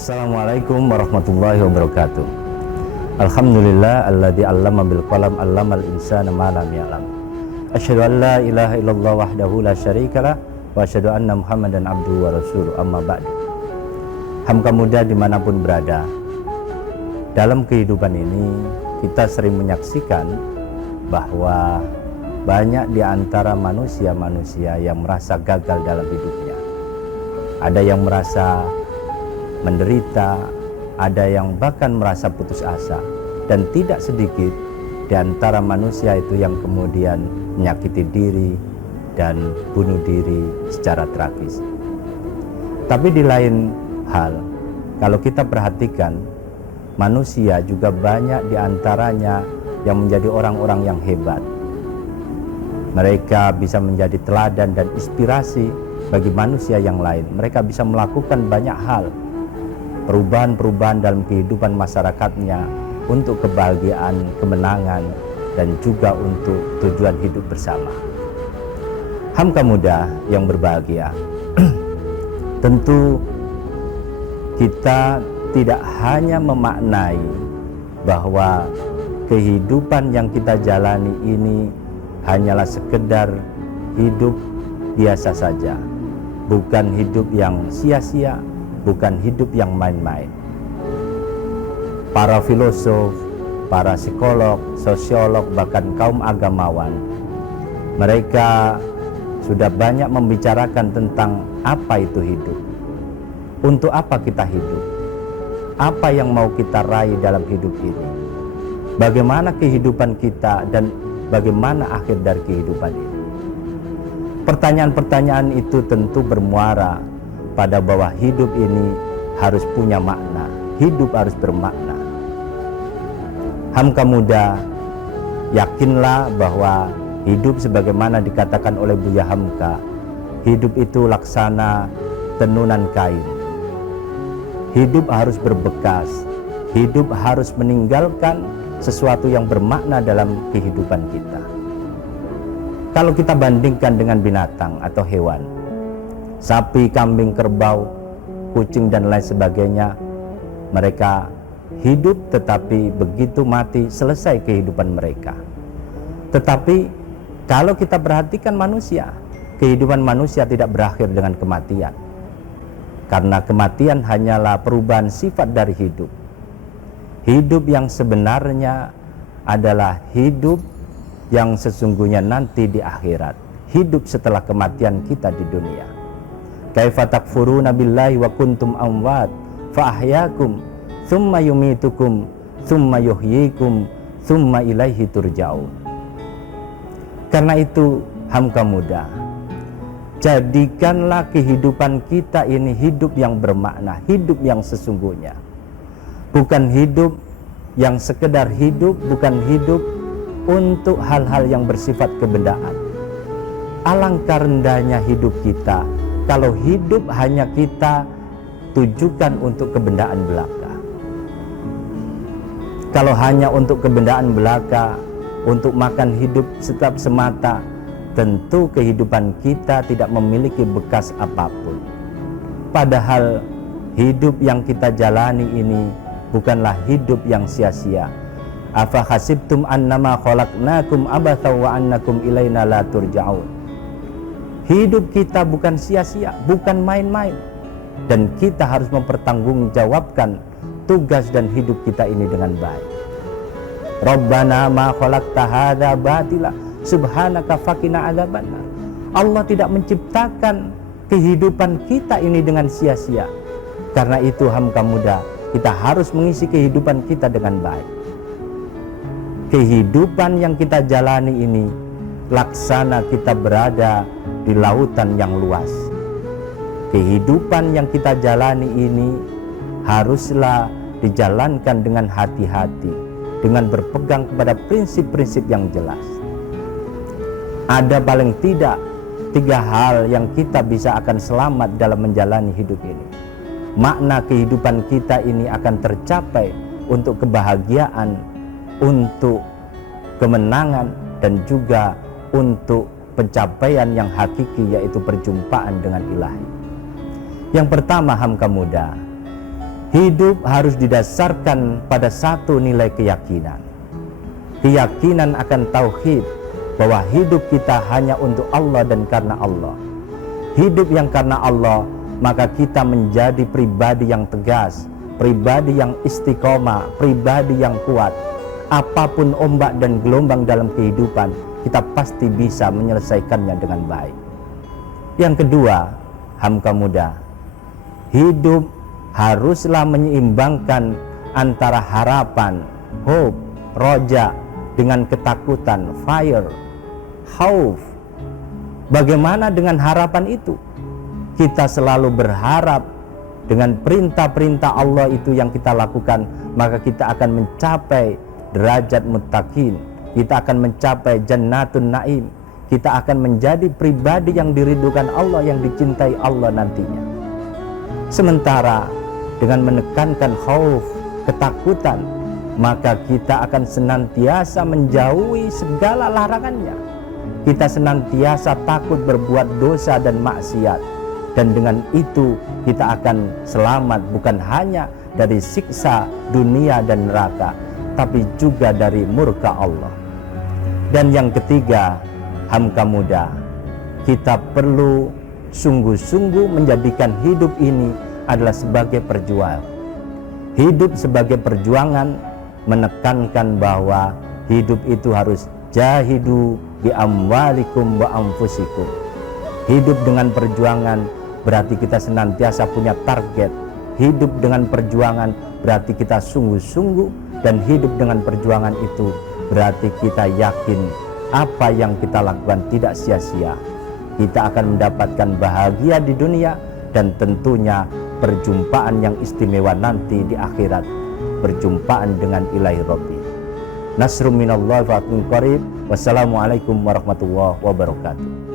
Assalamualaikum warahmatullahi wabarakatuh. Alhamdulillah alladzi 'allama bil qalam 'allamal insana ma lam ya'lam. Asyhadu an la ilaha illallah wahdahu la syarikalah wa asyhadu anna Muhammadan abduhu wa rasuluh, amma ba'du. Hamka muda dimanapun berada, dalam kehidupan ini kita sering menyaksikan bahwa banyak di antara manusia-manusia yang merasa gagal dalam hidupnya. Ada yang merasa menderita, ada yang bahkan merasa putus asa, dan tidak sedikit di antara manusia itu yang kemudian menyakiti diri dan bunuh diri secara tragis. Tapi di lain hal, kalau kita perhatikan, manusia juga banyak di antaranya yang menjadi orang-orang yang hebat. Mereka bisa menjadi teladan dan inspirasi bagi manusia yang lain. Mereka bisa melakukan banyak hal, perubahan-perubahan dalam kehidupan masyarakatnya untuk kebahagiaan, kemenangan, dan juga untuk tujuan hidup bersama. Hamka muda yang berbahagia, tentu kita tidak hanya memaknai bahwa kehidupan yang kita jalani ini hanyalah sekedar hidup biasa saja, bukan hidup yang sia-sia, bukan hidup yang main-main. Para filosof, para psikolog, sosiolog, bahkan kaum agamawan, mereka sudah banyak membicarakan tentang apa itu hidup. Untuk apa kita hidup? Apa yang mau kita raih dalam hidup ini? Bagaimana kehidupan kita dan bagaimana akhir dari kehidupan ini? Pertanyaan-pertanyaan itu tentu bermuara pada bahwa hidup ini harus punya makna, hidup harus bermakna. Hamka muda, yakinlah bahwa hidup sebagaimana dikatakan oleh Buya Hamka, hidup itu laksana tenunan kain. Hidup harus berbekas, hidup harus meninggalkan sesuatu yang bermakna dalam kehidupan kita. Kalau kita bandingkan dengan binatang atau hewan, sapi, kambing, kerbau, kucing, dan lain sebagainya, mereka hidup tetapi begitu mati selesai kehidupan mereka. Tetapi kalau kita perhatikan manusia, kehidupan manusia tidak berakhir dengan kematian, karena kematian hanyalah perubahan sifat dari hidup. Hidup yang sebenarnya adalah hidup yang sesungguhnya nanti di akhirat, hidup setelah kematian kita di dunia. Kaifa takfuruna billahi wa kuntum amwat fa ahyakum tsumma yumitukum tsumma yuhyikum tsumma ilaihi turja'un. Karena itu, hamka muda, jadikanlah kehidupan kita ini hidup yang bermakna, hidup yang sesungguhnya. Bukan hidup yang sekedar hidup, bukan hidup untuk hal-hal yang bersifat kebendaan. Alangkah rendahnya hidup kita kalau hidup hanya kita tujukan untuk kebendaan belaka. Kalau hanya untuk kebendaan belaka, untuk makan hidup tetap semata, tentu kehidupan kita tidak memiliki bekas apapun. Padahal hidup yang kita jalani ini bukanlah hidup yang sia-sia. Afa hasibtum annama khalaqnakum abatha wa annakum ilaina la turja'un. Hidup kita bukan sia-sia, bukan main-main, dan kita harus mempertanggungjawabkan tugas dan hidup kita ini dengan baik. Rabbana ma khalaqta hadza batila subhanaka faqina adzabannar. Allah tidak menciptakan kehidupan kita ini dengan sia-sia. Karena itu, hamka muda, kita harus mengisi kehidupan kita dengan baik. Kehidupan yang kita jalani ini laksana kita berada di lautan yang luas. Kehidupan yang kita jalani ini haruslah dijalankan dengan hati-hati, dengan berpegang kepada prinsip-prinsip yang jelas. Ada paling tidak 3 hal yang kita bisa akan selamat dalam menjalani hidup ini. Makna kehidupan kita ini akan tercapai untuk kebahagiaan, untuk kemenangan, dan juga untuk pencapaian yang hakiki, yaitu perjumpaan dengan Ilahi. Yang pertama, hamka muda, Hidup harus didasarkan pada satu nilai keyakinan. Keyakinan akan tauhid, bahwa hidup kita hanya untuk Allah dan karena Allah. Hidup yang karena Allah, maka kita menjadi pribadi yang tegas, pribadi yang istiqomah, pribadi yang kuat. Apapun ombak dan gelombang dalam kehidupan, kita pasti bisa menyelesaikannya dengan baik. Yang kedua, hamka muda, hidup haruslah menyeimbangkan antara harapan, hope, roja, dengan ketakutan, fire, khauf. Bagaimana dengan harapan itu? Kita selalu berharap dengan perintah-perintah Allah itu yang kita lakukan, maka kita akan mencapai derajat muttaqin, kita akan mencapai jannatun naim, kita akan menjadi pribadi yang diridhokan Allah, yang dicintai Allah nantinya. Sementara dengan menekankan khauf, ketakutan, maka kita akan senantiasa menjauhi segala larangannya. Kita senantiasa takut berbuat dosa dan maksiat, dan dengan itu kita akan selamat bukan hanya dari siksa dunia dan neraka, tapi juga dari murka Allah. Dan yang ketiga, hamka muda, kita perlu sungguh-sungguh menjadikan hidup ini adalah sebagai perjuangan. Hidup sebagai perjuangan menekankan bahwa hidup itu harus jahidu bi amwalikum wa anfusikum. Hidup dengan perjuangan berarti kita senantiasa punya target. Hidup dengan perjuangan berarti kita sungguh-sungguh, dan hidup dengan perjuangan itu berarti kita yakin apa yang kita lakukan tidak sia-sia. Kita akan mendapatkan bahagia di dunia dan tentunya perjumpaan yang istimewa nanti di akhirat, perjumpaan dengan Ilahi Rabbi. Nasrum minallahi wa fatun qarib. Wassalamualaikum warahmatullahi wabarakatuh.